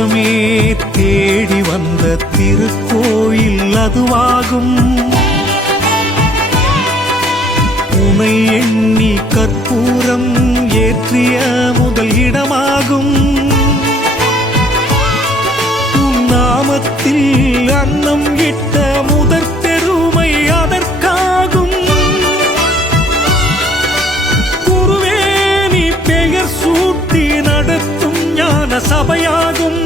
தெய்வமே தேடி வந்த திருக்கோயில் அதுவாகும். உனை எண்ணி கற்பூரம் ஏற்றிய முதல் இடமாகும். நாமத்தில் அன்னம் இட்ட முதற் பெருமை அதற்காகும். குருவே நீ பெயர் சூ ஞான சபையாகும்